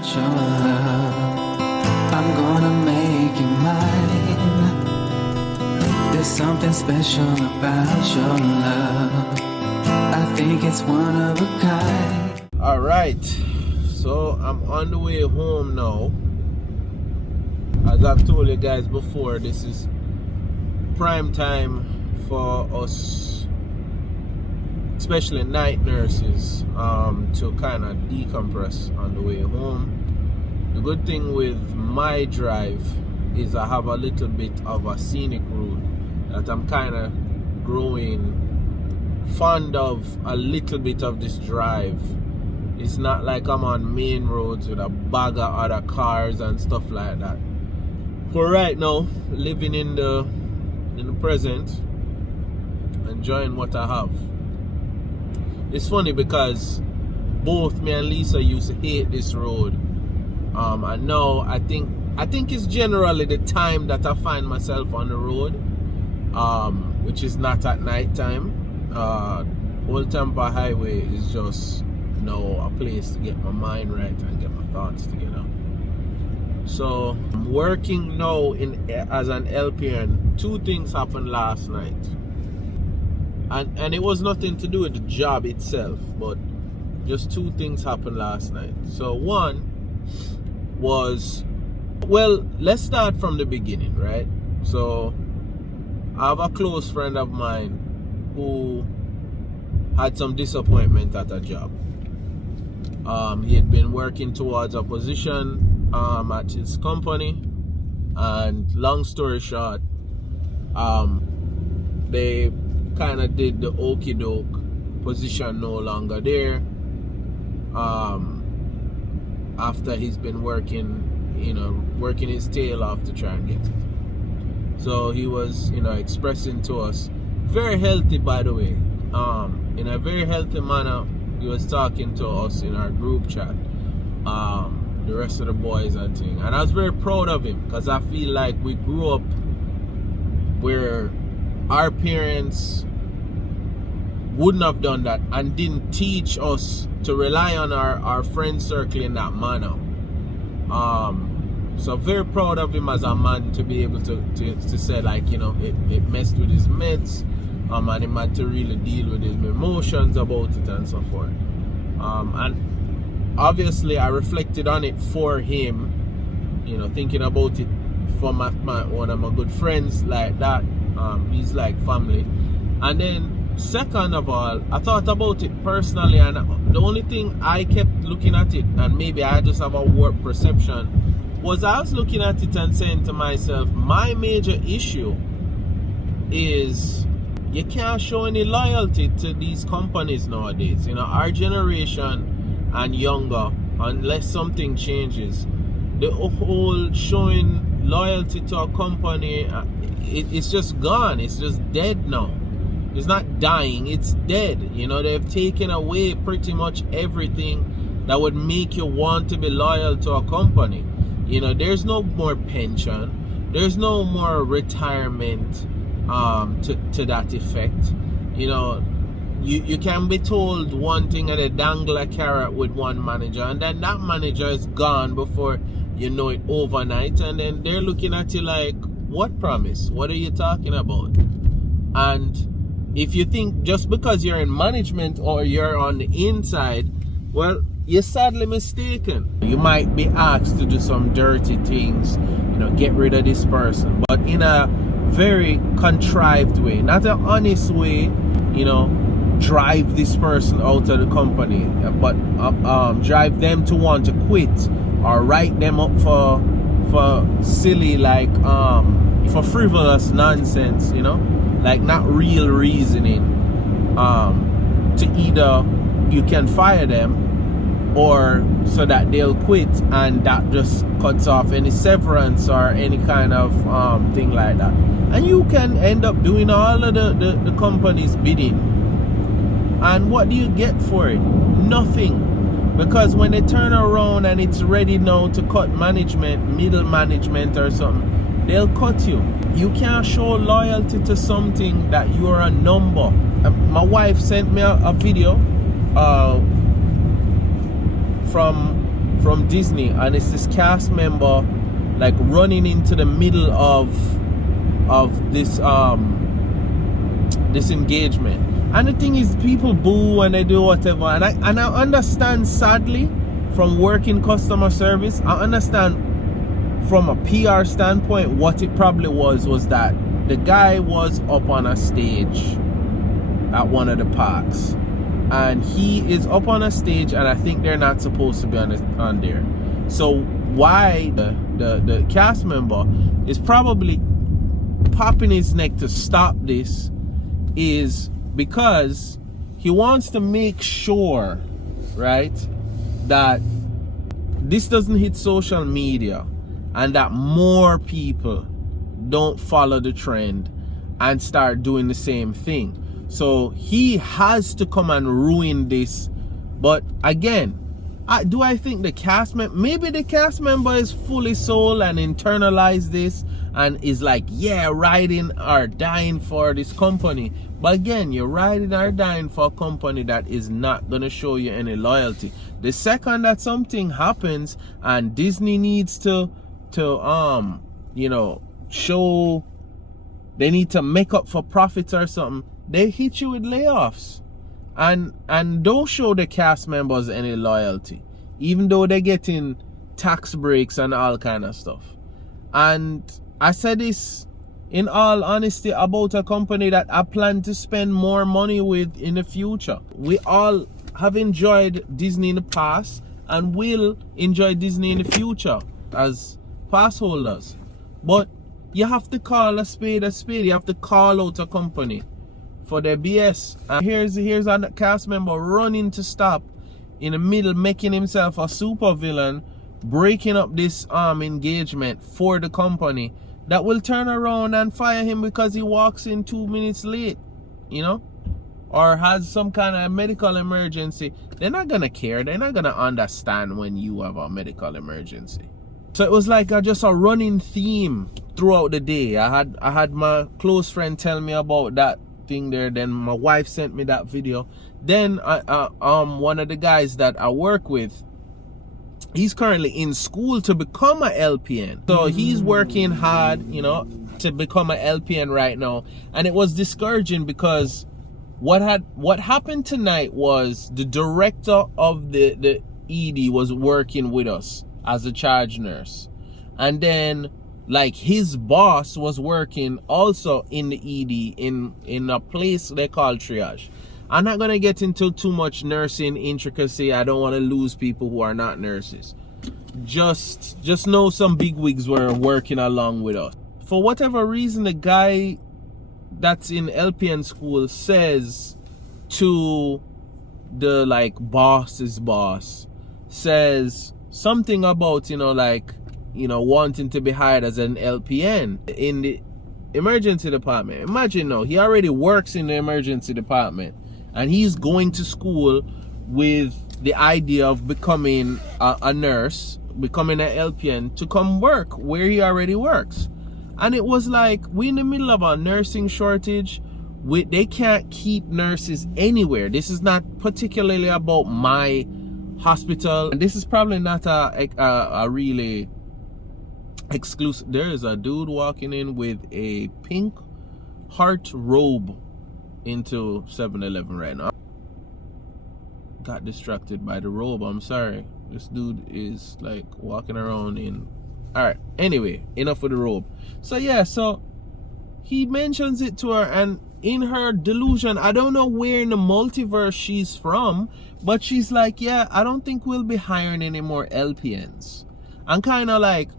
Your love, I'm gonna make you mine. There's something special about your love. I think it's one of a kind. Alright, so I'm on the way home now. As I've told you guys before, this is prime time for us, especially night nurses, to kind of decompress on the way home. The good thing with my drive is I have a little bit of a scenic route that I'm kind of growing fond of a little bit of this drive. It's not like I'm on main roads with a bag of other cars and stuff like that. For right now, living in the present, enjoying what I have. It's funny because both me and Lisa used to hate this road. And now I think it's generally the time that I find myself on the road, which is not at night time. Old Tampa Highway is just now a place to get my mind right and get my thoughts together. So I'm working now as an LPN. Two things happened last night, and it was nothing to do with the job itself, but just two things happened last night. So one was, well, let's start from the beginning, right? So I have a close friend of mine who had some disappointment at a job. He had been working towards a position at his company, and long story short, they kind of did the okie doke, position no longer there. After he's been working his tail off to try and get it. So he was, expressing to us, very healthy by the way, in a very healthy manner. He was talking to us in our group chat, the rest of the boys and things. And I was very proud of him because I feel like we grew up where our parents wouldn't have done that and didn't teach us to rely on our friend circle in that manner. So very proud of him as a man to be able to say, like, it messed with his meds, and he had to really deal with his emotions about it and so forth. And obviously I reflected on it for him, thinking about it for one of my good friends like that. He's like family. And then second of all, I thought about it personally, and the only thing I kept looking at it, and maybe I just have a warped perception, was I was looking at it and saying to myself, my major issue is you can't show any loyalty to these companies nowadays. Our generation and younger, unless something changes, the whole showing loyalty to a company, it's just gone. It's just dead now. It's not dying, it's dead. They've taken away pretty much everything that would make you want to be loyal to a company. There's no more pension, there's no more retirement to that effect. You can be told one thing and they dangle a carrot with one manager, and then that manager is gone before you know it overnight, and then they're looking at you like, what promise? What are you talking about? And if you think just because you're in management or you're on the inside, well, you're sadly mistaken. You might be asked to do some dirty things, get rid of this person, but in a very contrived way, not an honest way, drive this person out of the company, but drive them to want to quit or write them up for silly, like for frivolous nonsense, like not real reasoning, to either you can fire them or so that they'll quit, and that just cuts off any severance or any kind of thing like that, and you can end up doing all of the company's bidding. And what do you get for it? Nothing. Because when they turn around and it's ready now to cut management, middle management or something, they'll cut you. You can't show loyalty to something that you're a number. My wife sent me a video from from Disney, and it's this cast member like running into the middle of this this engagement. And the thing is, people boo and they do whatever, and I understand, sadly, from working customer service, I understand from a PR standpoint what it probably was that the guy was up on a stage at one of the parks, and he is up on a stage, and I think they're not supposed to be on there. So why the cast member is probably popping his neck to stop this is because he wants to make sure, right, that this doesn't hit social media and that more people don't follow the trend and start doing the same thing. So he has to come and ruin this. But again, do I think the cast member, maybe the cast member is fully sold and internalized this and is like, yeah, riding or dying for this company. But again, you're riding or dying for a company that is not going to show you any loyalty. The second that something happens and Disney needs to you know, show, they need to make up for profits or something, they hit you with layoffs. And don't show the cast members any loyalty, even though they're getting tax breaks and all kind of stuff. And I said this in all honesty about a company that I plan to spend more money with in the future. We all have enjoyed Disney in the past and will enjoy Disney in the future as pass holders. But you have to call a spade a spade. You have to call out a company for their BS. And here's a cast member running to stop in the middle, making himself a super villain, breaking up this engagement for the company that will turn around and fire him because he walks in 2 minutes late, you know, or has some kind of medical emergency. They're not gonna care. They're not gonna understand when you have a medical emergency. So it was like just a running theme throughout the day. I had my close friend tell me about that thing there. Then my wife sent me that video. Then one of the guys that I work with, he's currently in school to become a LPN. So he's working hard, you know, to become a LPN right now. And it was discouraging because what happened tonight was the director of the ED was working with us as a charge nurse. And then like his boss was working also in the ED in a place they call triage. I'm not gonna get into too much nursing intricacy. I don't want to lose people who are not nurses. Just know some bigwigs were working along with us. For whatever reason, the guy that's in LPN school says to the like boss's boss, says something about, you know, like, you know, wanting to be hired as an LPN in the emergency department. Imagine now, he already works in the emergency department and he's going to school with the idea of becoming a nurse, becoming an LPN to come work where he already works. And it was like, we in the middle of a nursing shortage. They can't keep nurses anywhere. This is not particularly about my hospital, and this is probably not a really exclusive. There is a dude walking in with a pink heart robe into 7-Eleven right now. Got distracted by the robe, I'm sorry. This dude is like walking around in, all right, anyway, enough with the robe. So yeah, so he mentions it to her, and in her delusion, I don't know where in the multiverse she's from, but she's like, yeah, I don't think we'll be hiring any more LPNs. I'm kind of like,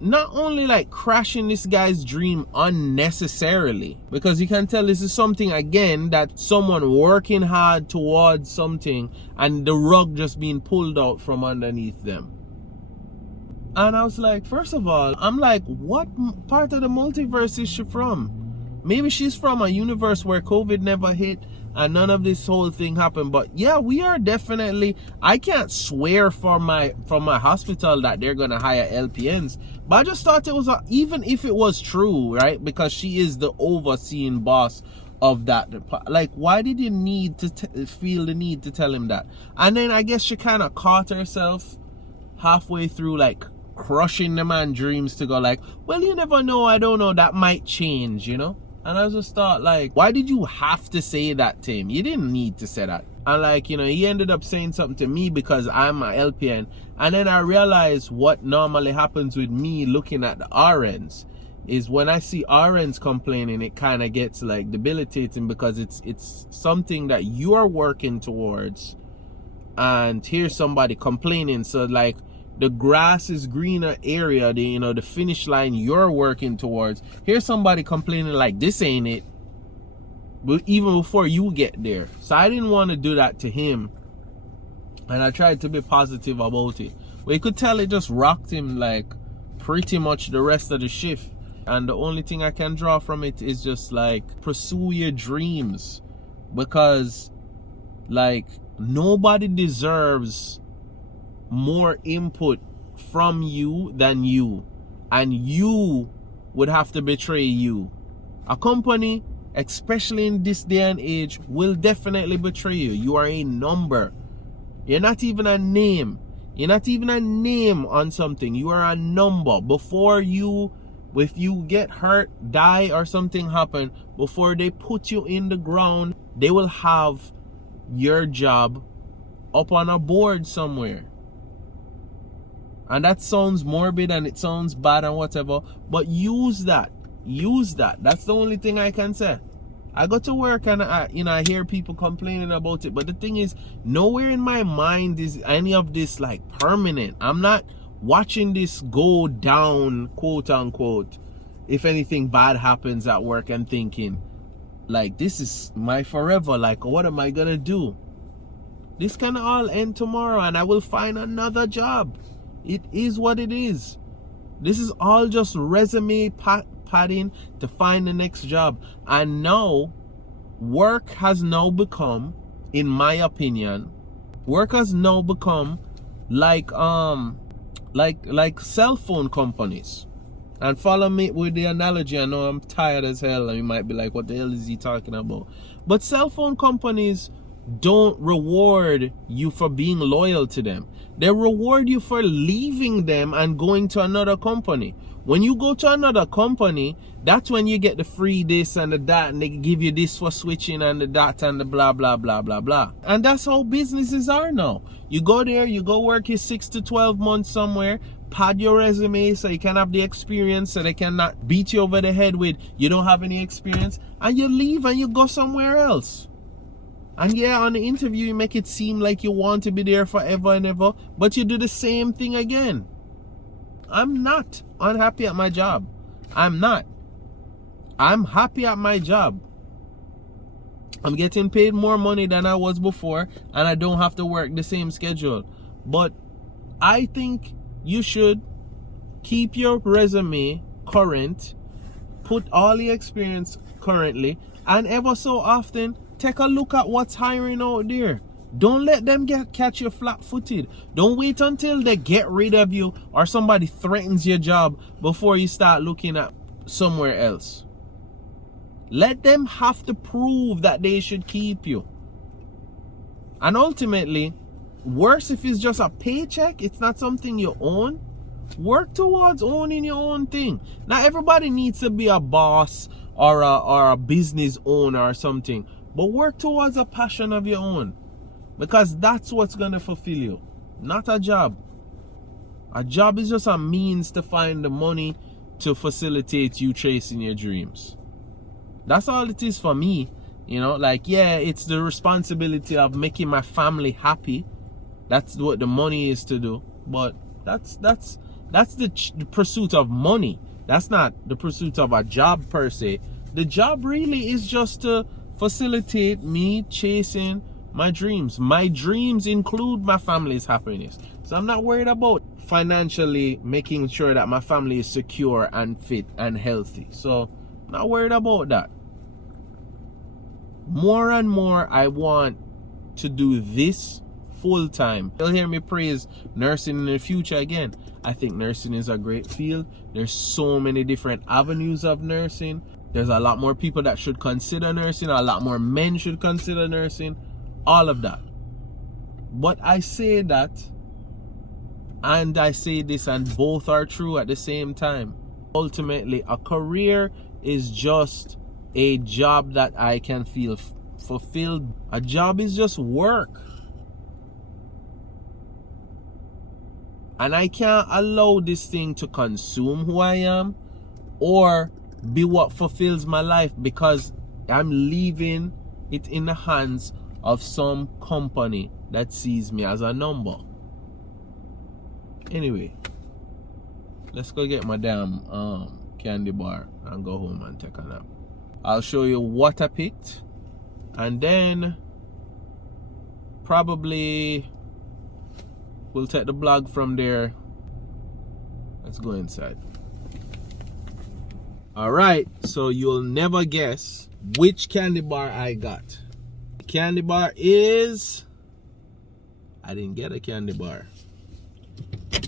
not only like crashing this guy's dream unnecessarily, because you can tell this is something, again, that someone working hard towards something and the rug just being pulled out from underneath them. And I was like, first of all, I'm like, what part of the multiverse is she from? Maybe she's from a universe where COVID never hit and none of this whole thing happened. But yeah, we are definitely, I can't swear from my hospital that they're gonna hire LPNs, but I just thought it was even if it was true, right? Because she is the overseeing boss of that. Like, why did you need to feel the need to tell him that? And then I guess she kind of caught herself halfway through like crushing the man's dreams to go like, well, you never know, I don't know, that might change, you know? And I just thought like, why did you have to say that to him? You didn't need to say that. And like, you know, he ended up saying something to me because I'm a LPN. And then I realized what normally happens with me looking at the RNs is when I see RNs complaining, it kind of gets like debilitating because it's something that you are working towards, and here's somebody complaining. So like the grass is greener area, the, you know, the finish line you're working towards, here's somebody complaining like this ain't it, but even before you get there. So I didn't want to do that to him, and I tried to be positive about it, but you could tell it just rocked him like pretty much the rest of the shift. And the only thing I can draw from it is just like, pursue your dreams, because like nobody deserves more input from you than you, and you would have to betray you. A company, especially in this day and age, will definitely betray you. You are a number. You're not even a name. You're not even a name on something. You are a number. Before you, if you get hurt, die, or something happen, before they put you in the ground, they will have your job up on a board somewhere. And that sounds morbid and it sounds bad and whatever, but use that. Use that. That's the only thing I can say. I go to work and I hear people complaining about it, but the thing is, nowhere in my mind is any of this like permanent. I'm not watching this go down, quote unquote, if anything bad happens at work, and thinking like, this is my forever, like what am I gonna do? This can all end tomorrow and I will find another job. It is what it is. This is all just resume padding to find the next job. And now work has now become, in my opinion, work has now become like cell phone companies. And follow me with the analogy. I know I'm tired as hell and you might be like, what the hell is he talking about? But cell phone companies don't reward you for being loyal to them. They reward you for leaving them and going to another company. When you go to another company, that's when you get the free this and the that, and they give you this for switching and the that and the blah blah blah blah blah. And that's how businesses are now. You go there, you go work your 6 to 12 months somewhere, pad your resume so you can have the experience, so they cannot beat you over the head with you don't have any experience, and you leave and you go somewhere else. And yeah, on the interview you make it seem like you want to be there forever and ever, but you do the same thing again. I'm not unhappy at my job. I'm not. I'm happy at my job. I'm getting paid more money than I was before, and I don't have to work the same schedule. But I think you should keep your resume current, put all the experience currently, and ever so often take a look at what's hiring out there. Don't let them catch you flat-footed. Don't wait until they get rid of you or somebody threatens your job before you start looking at somewhere else. Let them have to prove that they should keep you. And ultimately, worse if it's just a paycheck, it's not something you own, work towards owning your own thing. Not everybody needs to be a boss or a business owner or something, but work towards a passion of your own. Because that's what's going to fulfill you, not a job. A job is just a means to find the money to facilitate you chasing your dreams. That's all it is for me. You know, like, yeah, it's the responsibility of making my family happy. That's what the money is to do. But that's the pursuit of money. That's not the pursuit of a job per se. The job really is just to facilitate me chasing my dreams. My dreams include my family's happiness. So I'm not worried about financially making sure that my family is secure and fit and healthy. So I'm not worried about that. More and more I want to do this full time. You'll hear me praise nursing in the future again. I think nursing is a great field. There's so many different avenues of nursing. There's a lot more people that should consider nursing. A lot more men should consider nursing. All of that. But I say that And I say this, and both are true at the same time. Ultimately, a career is just a job that I can feel fulfilled. A job is just work. And I can't allow this thing to consume who I am or be what fulfills my life, because I'm leaving it in the hands of some company that sees me as a number. Anyway, let's go get my damn candy bar and go home and take a nap. I'll show you what I picked, and then probably we'll take the blog from there. Let's go inside. Alright, so you'll never guess which candy bar I got. The candy bar is... I didn't get a candy bar.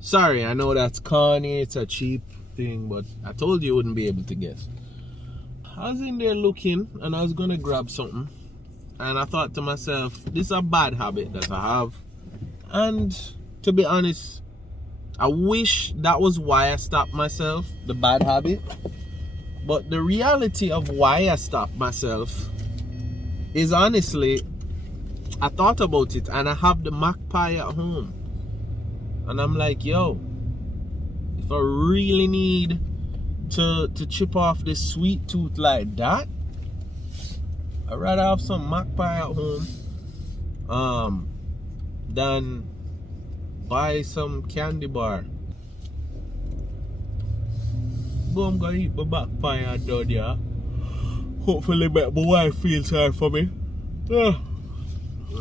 Sorry, I know that's corny, it's a cheap thing, but I told you wouldn't be able to guess. I was in there looking and I was gonna grab something, and I thought to myself, this is a bad habit that I have, and to be honest, I wish that was why I stopped myself, the bad habit. But the reality of why I stopped myself is, honestly, I thought about it, and I have the magpie at home. And I'm like, yo, if I really need to chip off this sweet tooth like that, I'd rather have some magpie at home than buy some candy bar. But I'm gonna eat my magpie and done, yeah. Hopefully make my wife feel sorry for me.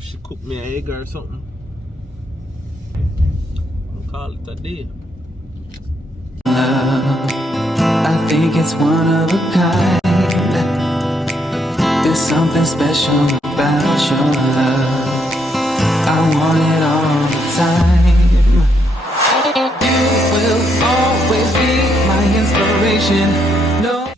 She cooked me an egg or something. I'll call it a day. Love, I think it's one of a kind. There's something special about your love. I want it all the time.